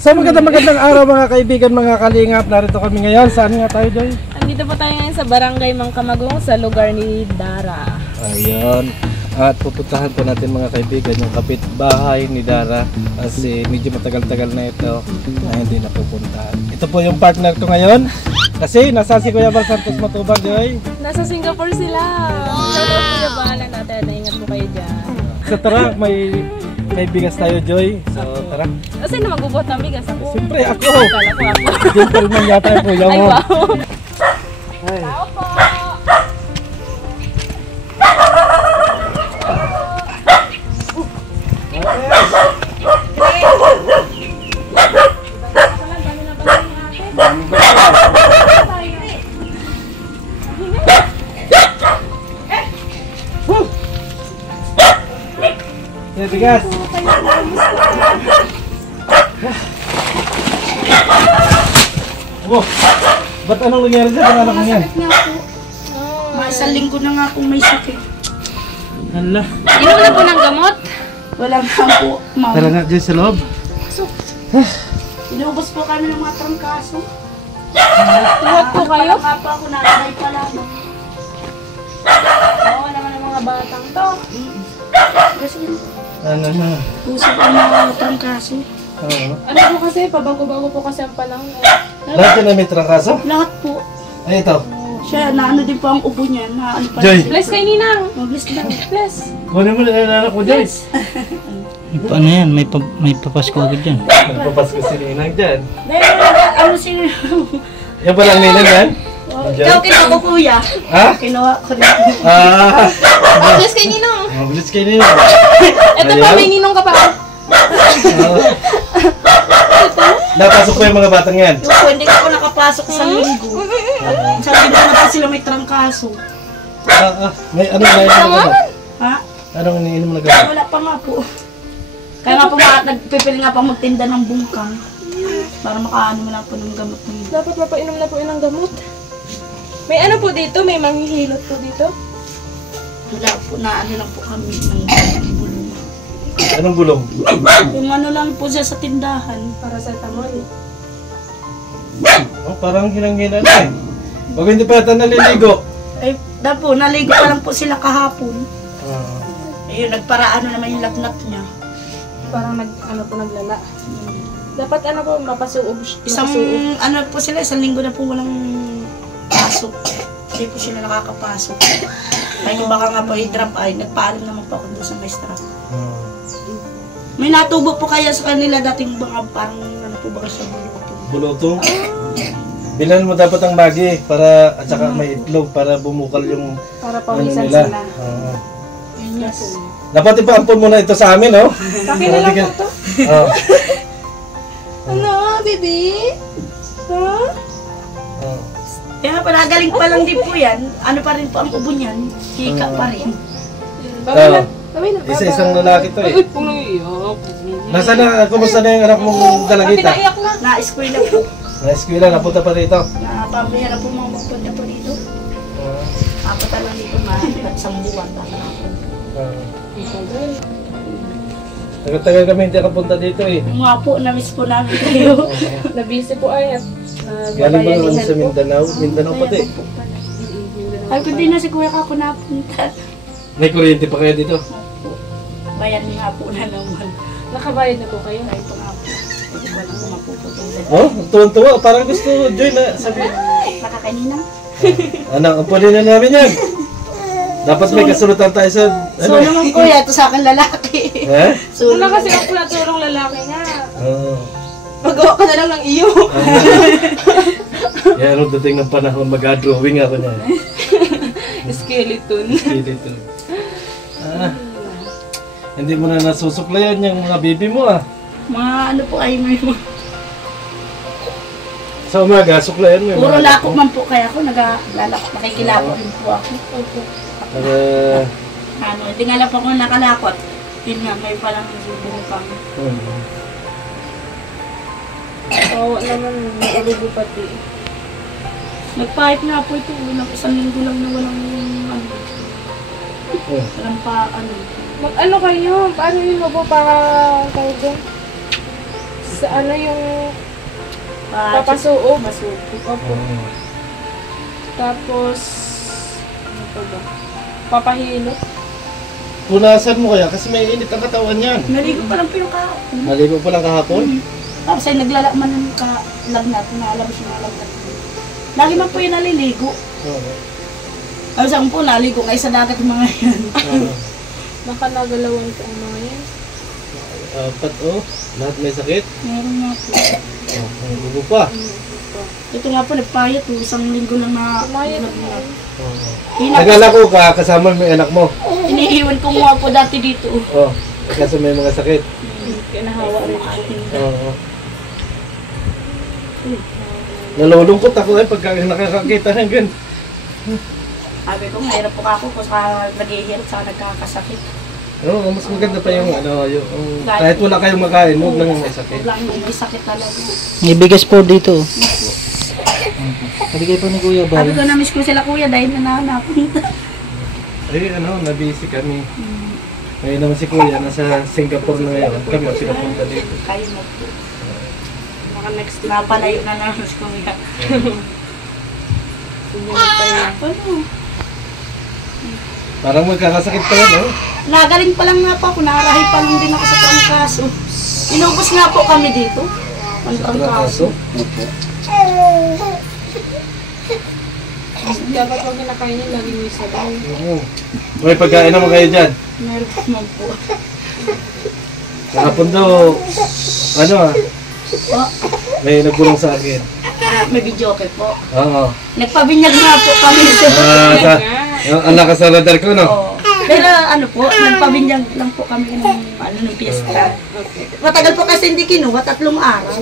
So magandang araw mga kaibigan, mga kalingap. Narito kami ngayon. Saan nga tayo, Joy? Andito po tayo ngayon sa Barangay Mangkamagong sa lugar ni Dara. Ayun. At pupuntahan po natin mga kaibigan yung kapitbahay ni Dara kasi medyo matagal-tagal na ito na hindi napupuntahan. Ito po yung partner ko ngayon kasi nasa si Kuya Bal Santos Matubang, Joy. Nasa Singapore sila. Wow! Kuya Bala natin, naingat po kayo dyan. So tara, may bigas tayo, Joy. So tara. Kasi na magbubuhat ng bigas ako. Siyempre ako. Kala ko ako. Gentleman yata yung kuya mo. Ay, wow. Ay. Tao po. Bigas. Oh, ba't anong nangyari dyan? Ano anak niyan? Masakit nga po. Isang linggo na nga akong may sakit. Hala. Inom na po ng gamot? Wala nga po, ma'am. Tara nga dyan sa loob. Inubos po kami ng mga trangkaso. Tuwag po kayo? Wala pa ako, nalagay pa lang. Oo naman ang mga batang to. Kasi Ano na? usap ang mga trangkaso. Oo. Ano po kasi, pabago-bago po kasi ang panahon. Lahat yun na may trangkaso? Lahat po. Ay, ito. Siya, naano din po ang ubo niya. Naano pa. Joy. Bless kay Ninang. Mabilis lang. Bless. Kunin mo na yung anak mo, Joy. Paano yan? May papasko agad dyan. Nagpapasko si Ninang dyan. Dahil ano sino? Yan ba lang Ninang yan? Ikaw kinuha ko kuya. Ha? Kinuha ko rin. Ah! Bless kay Ninong. Mabilis kayo Ninang. Ito pa, may Ninong ka pa. Napasok po yung mga batang yan. Yung hindi ako nakapasok sa linggo. Sa linggo na pa sila may trangkaso. May ano na yun? Ha? Anong iniinom na gamot? Wala pa nga po. Kaya nga po nagpipili nga pa magtinda ng bungkang. Para makaano mo na po ng gamot ng Dapat mapainom na po yun ng gamot. May ano po dito? May manghihilot po dito? wala po na ano lang po kami ng bulong. Anong gulong? Yung ano lang po siya sa tindahan. Paracetamol. Oh, parang hinang-hina na eh. Bago hindi pa yata naliligo. Ay, po, naligo pa lang po sila kahapon. Ah. Ayun, nagparaano naman yung lagnat niya. Parang ano po naglala. Dapat ano po, mapasuog. Isang, ano po sila, isang linggo na po walang pasok. Hindi po sila nakakapasok. Kaya baka nga po i-drop ay, nagpaalam naman po ako doon sa maestra. May natubo po kaya sa kanila dating mga parang ano po ba sa bulutong. Bulutong? Bilan mo dapat ang magi para at saka may itlog para bumukal yung Para ano pawisan nila. sila. Oo. Yes. Dapat ipaampon mo na ito sa amin, oh. Kaki na lang po to. Oh. Ano, baby? Ha? Oh. Kaya panagaling pa lang din po yan. Ano pa rin po ang ubo niyan. Hika pa rin. Babay na. Oh. Babay na. Isa-isang lalaki to eh. Ay, puno iyak. Nasaan na, kumusta na yung anak mong dalagita? Pinaiyak na. Na-eskwela po. Na-eskwela, napunta pa rito. Napamaya na po mga magpunta po dito. Apat na lang dito at isang buwan. Tagal-tagal kami hindi nakapunta dito eh. Mga po, na-miss po namin kayo. Nabisi po ay at Galing ba naman sa Mindanao? Mindanao pati. Ay, kundi na si Kuya kako napunta. May kuryente pa kaya dito? Bayan nga po na naman. nakabayad na po kayo. Ay, po nga po. Hindi ko lang kung mapupunta. Oh, tuwan-tuwa. Parang gusto Joy na sabi. Nakakanina. Ano, ang pwede na namin yan. Dapat may kasulatan tayo sa... So naman Kuya, ito sa akin lalaki. Eh? So Una kasi ang tulong lalaki nga. Oo. Magawa ka na lang ng iyo. Kaya nung dating ng panahon, mag-drawing ako niya. Skeleton. Dito. Hindi mo na nasusuklayan yung mga baby mo ah. mga ano po ay may mga... Sa umaga, suklayan mo yung Puro mga lako man po kaya ako, nakikilako rin po ako. Ano, hindi nga lang po ako nakalakot. Yun nga, may palang bumupang. Oo naman, nakalubo pati. Nagpahit nga po ito, isang linggo lang na walang ano. Walang pa ano. Mag-ano kayo? Paano yun mo po para kayo dyan? sa ano yung Papasuo. papasuo. Opo. Tapos, ano pa ba? Papahilot. Punasan mo kaya kasi may init ang katawan niyan. Naligo pa lang po yung kahapon. Maligo pa lang kahapon. Tapos ay naglalaman ng lagnat, nalabas yung lagnat. Lagi man po yung naliligo. Oo. Tapos ako po, naligo kayo sa dagat yung mga yan. Oo. Nakalagalawan ko ang mga yan. Apat lahat may sakit. Meron nga po. Ang gubo pa. Ito nga po, nagpayat po. Isang linggo lang na Kumayan lagnat. Oo. Nagalako ka kasama mo yung anak mo. Iniiwan ko nga po dati dito. Oh, kasi may mga sakit. Kinahawa rin po. Oo. Nalulungkot ako pagka nakakakita ng ganun. Sabi ko, mahirap po ako kung sa naghihirap sa nagkakasakit. Oo, mas maganda pa yung yung kahit wala kayong makain, huwag lang yung may sakit. Wala yung may sakit talaga. May bigas po dito. Nabigay po ni Kuya Sabi Bal. ko, na-miss ko sila kuya dahil nananapunta. Nabisi kami. Ngayon naman si Kuya, nasa Singapore na ngayon. Kami ang pinapunta dito. Kayo na po. Maka next week. Napalayo na namin si kuya. Hindi na pa yun. Ano? Parang magkakasakit pa yan, Nagaling pa lang nga po ako. Nakarahay pa lang din ako sa trangkaso. Inubos nga po kami dito. Ang trangkaso. Dapat pag kinakain niya, lagi may sabaw. May pagkain naman kayo dyan. Meron pa naman po. Kahapon daw, Oh, may nagbulong sa akin. may video okay po. Oo. Nagpabinyag nga po kami. Ang lakas sa radar ko, no? Oo. Pero ano po, nagpabinyag lang po kami ng piyesta. Matagal po kasi hindi kinuha, 3 araw.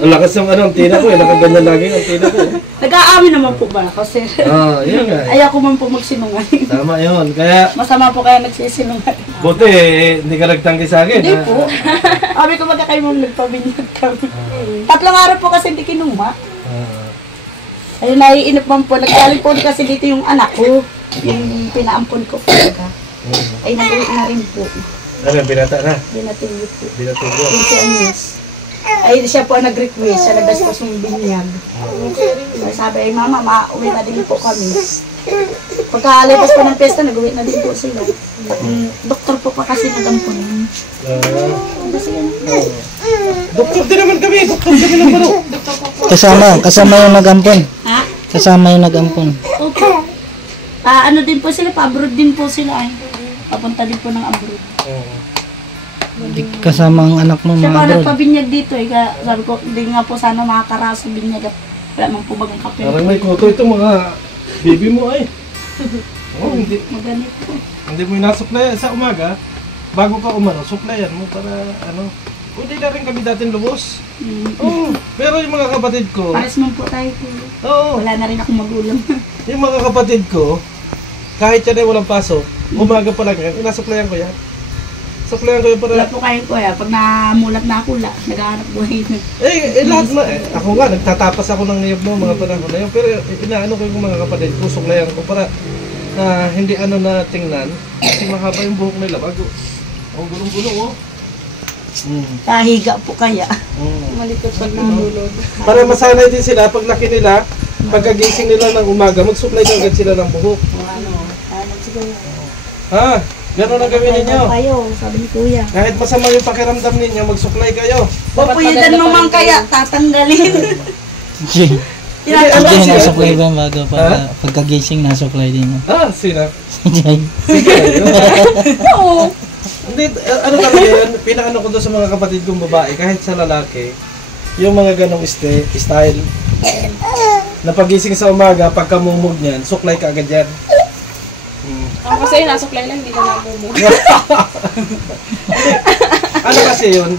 Ang lakas ng ang tina ko, nakaganyan lagi ang tina ko. Nag-aamin naman po ba ako, sir? Yun nga. Ayaw ko man po magsinungaling. Tama yun. Kaya, Masama po kaya nagsisinungaling. buti, hindi ka nagtanggi sa akin. Hindi po. Sabi ko magka kayo mong nagpabinyag kami. 3 araw po kasi hindi kinuha. Ayun, naiinip man po. Nagkaling po kasi dito yung anak ko. Yung pinaampon ko po. Ay, nag-uwi na rin po. Ano, binata na? Binatingit po. Binatugo. 20 anyos. Ay, siya po ang nag-request. Siya nag-gastos yung binyag. Ay, sabi, ay mama, mauwi na din po kami. Pagkalipas po ng pesta, nag-uwi na din po sila. Doktor po pa kasi nag-ampon. Kasi yan. Doktor din naman kami. Doktor kami ng baro. Kasama yung nag-ampon. Ha? Kasama yung nag-ampon. Opo. Ano din po sila, pa-abroad din po sila ay. Papunta din po ng abroad. Kasama ang anak mo Siya mga po abroad. nagpabinyag dito eh. Kaya sabi ko, hindi nga po sana makakaraso binyag at wala mang po bagang kape. Parang may kuto ito mga baby mo ay. Hindi. Maganit po. Hindi mo inasupply sa umaga. Bago ka umano, supplyan mo para Hindi na rin kami dating lubos. Oo. Pero yung mga kapatid ko, Pares man po tayo po. oo. Wala na rin akong magulang. Yung mga kapatid ko, kahit yan ay walang pasok, umaga pa lang yan, inasupplyan ko yan. Supplyan ko yan para... Wala po kayo po ya. Pag namulat na ako, naghahanap buhay na. lahat na, ako nga, nagtatapas ako ng niyog mo mga panahon na yun, pero inaano ko yung mga kapatid ko, suklayan ko para hindi na tingnan, kasi mahaba yung buhok nila bago. Ang gulong-gulong, oh. Kahiga po kaya. Malikot pag nahulog. Para masanay din sila, pag laki nila, pagkagising nila ng umaga, mag-supply na agad sila ng buhok. Siguro. Ha? Gano'n ang gawin ninyo. Kayo, sabi ni kuya. Kahit masama yung pakiramdam ninyo, mag-supply kayo. Pupuyitan mo man kaya, tatanggalin. Jay, Tinatanggal siya. nasupply ba bago pagkagising nasupply din yun? Sino? Si Jay. Sige. Oo. Hindi, ano talaga yun, pinaano ko doon sa mga kapatid kong babae, kahit sa lalaki, yung mga ganong style, na pagising sa umaga, pagkamumog niyan, suklay ka agad yan. Kasi nasuklay lang, hindi ka namumog. Ano kasi yun,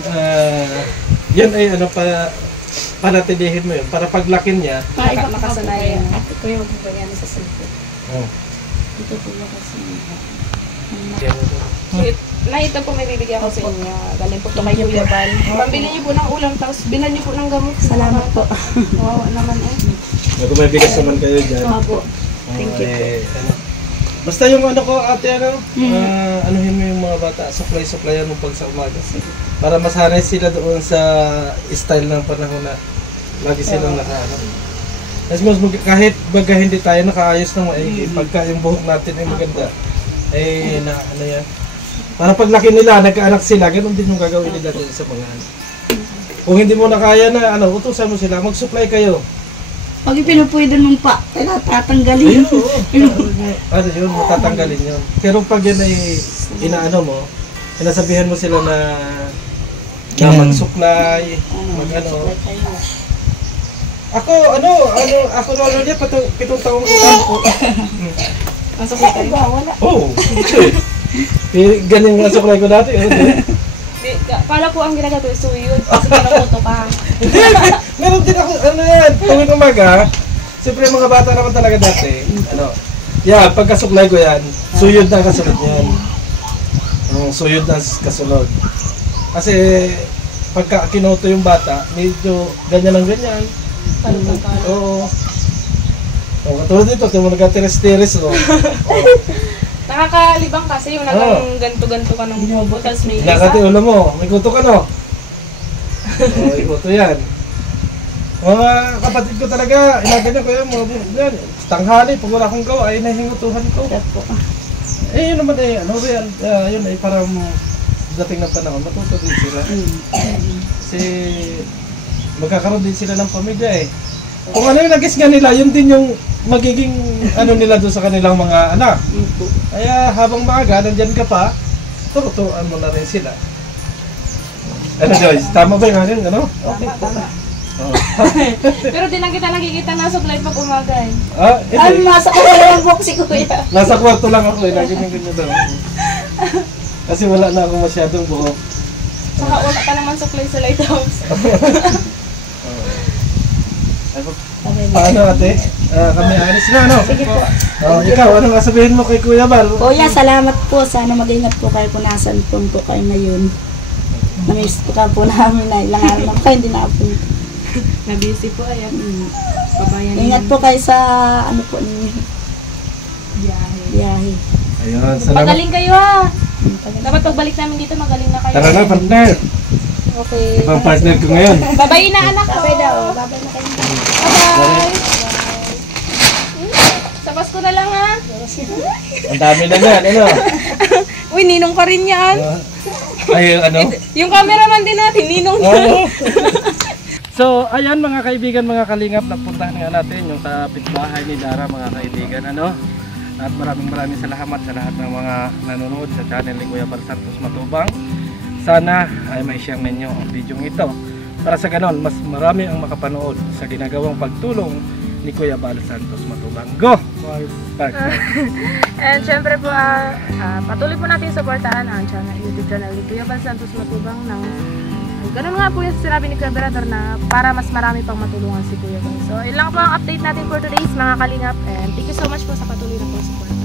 yun ay panatilihin mo yun, para paglakin niya, Nakasanayan. Ate ko yung bayan sa cellphone. Ito po yung kasi. Ito po may bibigyan ko sa inyo. Galing po ito kay Kuya Bal. Pambili niyo po ng ulam, tapos bilan niyo po ng gamot. Salamat po. Wow, naman eh. kung may bigas naman kayo dyan. Opo. Thank you po. Basta yung ano ko, ate, anuhin mo yung mga bata, supply-supplyan mo pag sa umaga. Para masanay sila doon sa style ng panahon na lagi silang nakaano. Kasi mas kahit baga hindi tayo nakaayos ng maigi, pagka yung buhok natin ay maganda, eh na ano yan. Para paglaki nila, nagkaanak sila, ganun din yung gagawin nila din sa mga ano. Kung hindi mo na kaya na, ano, utusan mo sila, mag-supply kayo. Pag ipinupwidan mong pa, tatanggalin. Ayun, oo. Ano yun, matatanggalin yun. Pero pag yan ay inaano mo, sinasabihan mo sila na mag-supply, mag-ano. Ako lalo niya, 7 taong ko. Ang supply kayo? Oo. Galing ang supply ko dati. Pala po ang ginagawa is suyod. Kasi pinaputo ka. Meron din ako, ano yan, tuwing umaga, siyempre mga bata naman talaga dati, ano, yeah, pagkasuklay ko yan, suyod na kasunod yan. Suyod na kasunod. Kasi, pagka kinuto yung bata, medyo ganyan lang ganyan. Palutang-palutang. Oo. Katulad dito, ito mo nagka-teres-teres, oh. Nakakalibang kasi yung ganto-ganto ka ng bubo, tapos may Nakati ulo mo, may kuto ka, no? May kuto yan. Mga kapatid ko talaga, inaganyan ko yan, tanghali, pag wala akong gawa, ay nahingutuhan ko. Eh, yun naman eh, ano real, yun ay parang dating ng panahon, matuto din sila. Kasi magkakaroon din sila ng pamilya eh. Kung ano yung nag-guess nga nila, yun din yung magiging ano nila doon sa kanilang mga anak. Kaya habang maaga, nandyan ka pa, turutuan mo na rin sila. Ano Joyce, tama ba yung anin, ano? Tama, tama. Oo. Pero di lang kita nakikita na supply pag umaga eh. Ay, Hindi. nasa ko lang buhok si kuya. Nasa kwarto lang ako eh, ganyan daw. Kasi wala na akong masyadong buhok. Saka wala ka naman supply sa lighthouse. Paano ate? Kami alis na, ano? Sige po. Ikaw, ano nga sabihin mo kay Kuya Bal? Kuya, salamat po. Sana mag-ingat po kayo kung nasan po kayo ngayon. Namiss po ka po namin na ilang araw na kayo hindi nakapunta. Na-busy po ay babayan. Ingat po kayo sa ano po ninyo. Biyahe. Ayun, salamat. Magaling kayo ah. Dapat pagbalik namin dito magaling na kayo. Tara na, partner. Okay. Ibang partner ko ngayon. Babay na anak ko. Babay daw. Babay na kayo. Bye-bye. Sa Pasko na lang ha. Ang dami na yan, ano? Uy, ninong ka rin yan. Ay, ano? Yung cameraman din natin, ninong yan. So, ayan mga kaibigan, mga kalingap, napuntahan nga natin yung kapitbahay ni Dara, mga kaibigan, ano? At maraming salamat sa lahat ng mga nanonood sa channel ni Kuya Bal Santos Matubang. Sana ay ma-share ninyo ang video ito. Para sa ganon, mas marami ang makapanood sa ginagawang pagtulong ni Kuya Bal Santos Matubang. Go! And syempre po, patuloy po natin supportahan ang YouTube channel ni Kuya Bal Santos Matubang ng ganun nga po yung sinabi ni Kuya Berador na para mas marami pang matulungan si Kuya Bal. So, yun lang po ang update natin for today's mga kalingap and thank you so much po sa patuloy na po support.